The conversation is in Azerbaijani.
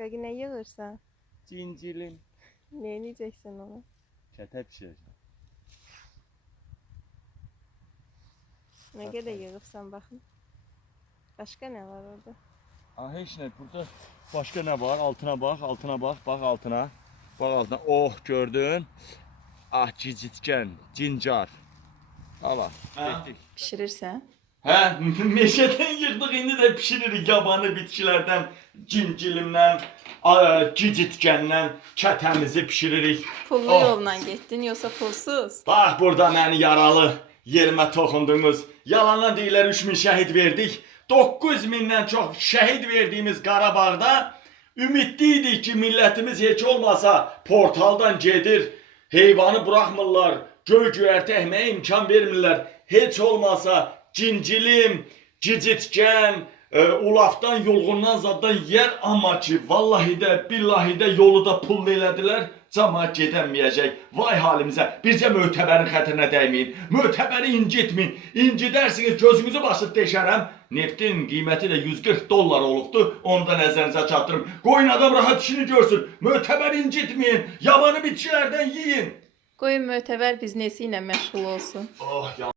Qagi nə yığırsan? Cincilim. Nə edəcəksən onu? Kətə pişirəcəm. Nə qədər yığıbsan baxın. Başqa nə var orada? Heç nə, burada başqa nə var? Altına bax, altına bax, bax altına. Bax altına. Oh, gördün? Ah, cicitgən, cincar. Ala, getdik. Bişirirsən? Hə, meşədən yığdıq, indi də pişiririk yabanı bitkilərdən, cincilimdən, cicitgəndən kətəmizi pişiririk. Pullu Oh. yolla getdin, yoxsa pulsuz? Bax, burada məni yaralı yerimə toxundunuz. Yalandan deyirlər 3000 şəhid verdik. 9000-dən çox şəhid verdiyimiz Qarabağda ümidliydik ki, millətimiz heç olmasa portaldan gedir, heyvanı buraxmırlar, göy-göyərtə əkməyə imkan vermirlər. Heç olmasa cincilim, cicitgən, ulafdan, yolğundan zaddan yer, amma ki, vallahi də, billahi də yolu da pullu elədilər. Cəmaət gedəməyəcək. Vay halimizə. Bircə mötəbərin xətrinə dəyməyin. Mötəbəri incitməyin. İncidərsiniz, gözünüzü basıb deşərəm. Neftin qiyməti də 140 dollar olubdu. Onu da nəzərinizə çatdırım. Qoyun adam rahat işini görsün. Mötəbəri incitməyin. Yabanı bitkilərdən yiyin. Qoyun mötəbər biznesi ilə məşğul olsun. Oh, ya.